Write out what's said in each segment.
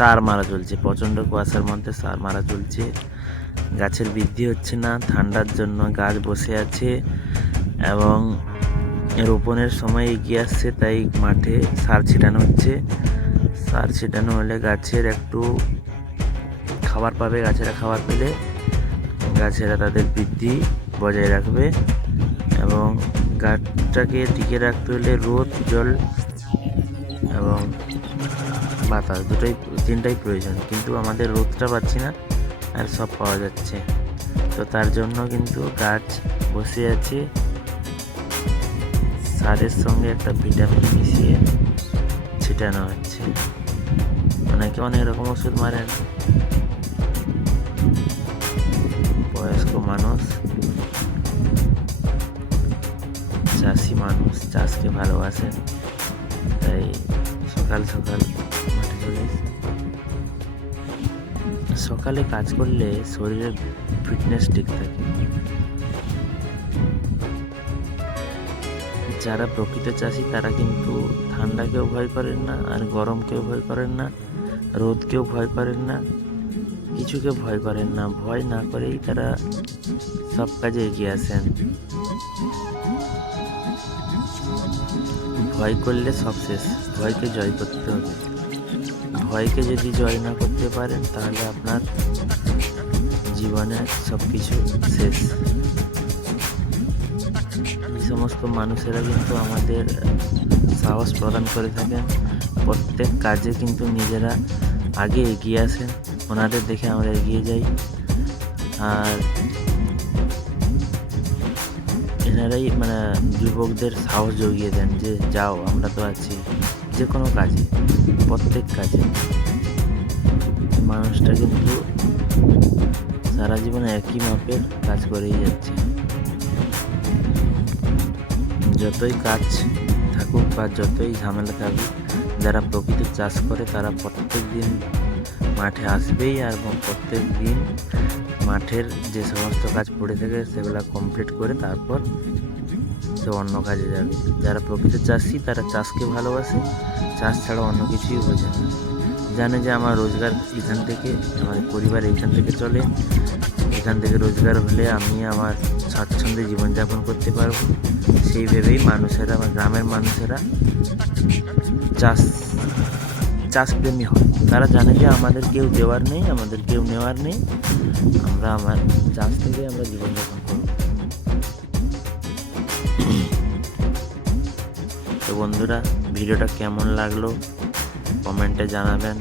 সার মারা চলছে, প্রচণ্ড কুয়াশার মধ্যে সার মারা চলছে। গাছের বৃদ্ধি হচ্ছে না, ঠান্ডার জন্য গাছ বসে আছে এবং রোপণের সময় এগিয়ে আসছে, তাই মাঠে সার ছিটানো হচ্ছে। সার ছিটানো হলে গাছের একটু খাবার পাবে, গাছেরা খাবার পেলে গাছেরা তাদের বৃদ্ধি বজায় রাখবে। এবং গাছটাকে টিকে রাখতে হলে রোদ, জল এবং বাতাস তিনটাই প্রয়োজন, কিন্তু আমাদের রোদটা পাচ্ছি না আর সব পাওয়া যাচ্ছে। তো তার জন্য কিন্তু গাছ বসে আছে, সারের সঙ্গে একটা ভিটামিন মিশিয়ে ছিটানো হচ্ছে। অনেকে অনেক রকম ওষুধ মারেন, বয়স্ক মানুষ, চাষি মানুষ চাষকে ভালোবাসেন, তাই সকাল সকাল মাঠে চলে। সকালে কাজ করলে শরীরের ফিটনেস ঠিক থাকে। যারা প্রকৃত চাষি তারা কিন্তু ঠান্ডাকেও ভয় করেন না, আর গরমকেও ভয় করেন না, রোদকেও ভয় করেন না, কিছুকে ভয় করেন না। ভয় না করেই তারা সব কাজে এগিয়ে আসেন। ভয় করলে সব শেষ, ভয়কে জয় করতে হবে। ভয়কে যদি জয় না করতে পারেন তাহলে আপনার জীবনে সব কিছু শেষ। এই সমস্ত মানুষেরা কিন্তু আমাদের সাহস প্রদান করে থাকেন, প্রত্যেক কাজে কিন্তু নিজেরা আগে এগিয়ে আসেন, ওনাদের দেখে আমরা এগিয়ে যাই। আর এনারাই যুবকদের সাহস জুগিয়ে দেন যে যাও, আমরা তো আছি যে কোনো কাজে, প্রত্যেক কাজে। মানুষটা কিন্তু সারা জীবনে একই মাপের কাজ করেই যাচ্ছে। যতই কাজ থাকুক বা যতই ঝামেলা থাকুক, যারা প্রকৃত চাষ করে তারা প্রত্যেক দিন মাঠে আসবেই, এবং প্রত্যেক দিন মাঠের যে সমস্ত কাজ পড়ে থাকে সেগুলো কমপ্লিট করে তারপর সে অন্য কাজে যাবে। যারা প্রকৃত চাষি তারা চাষকে ভালোবাসে, চাষ ছাড়া অন্য কিছুই বোঝে না। জানে যে আমার রোজগার এখান থেকে, আমাদের পরিবার এইখান থেকে চলে, এখান থেকে রোজগার হলে আমি আমার স্বাচ্ছন্দ্যে জীবনযাপন করতে পারবো। সেই ভেবেই মানুষেরা, আমার গ্রামের মানুষেরা চাষপ্রেমী হয়। তারা জানে যে আমাদের কেউ দেওয়ার নেই, আমাদের কেউ নেওয়ার নেই, আমরা আমার চাষ থেকে আমরা জীবনযাপন করব। তো বন্ধুরা, ভিডিওটা কেমন লাগলো কমেন্টে জানাবেন,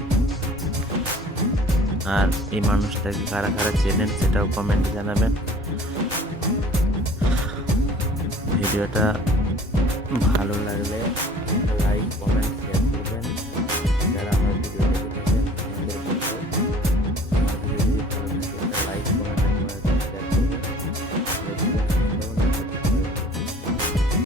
আর এই মানুষটাকে কারা কারা চেনেন সেটাও কমেন্টে জানাবেন। ভিডিওটা ভালো লাগলে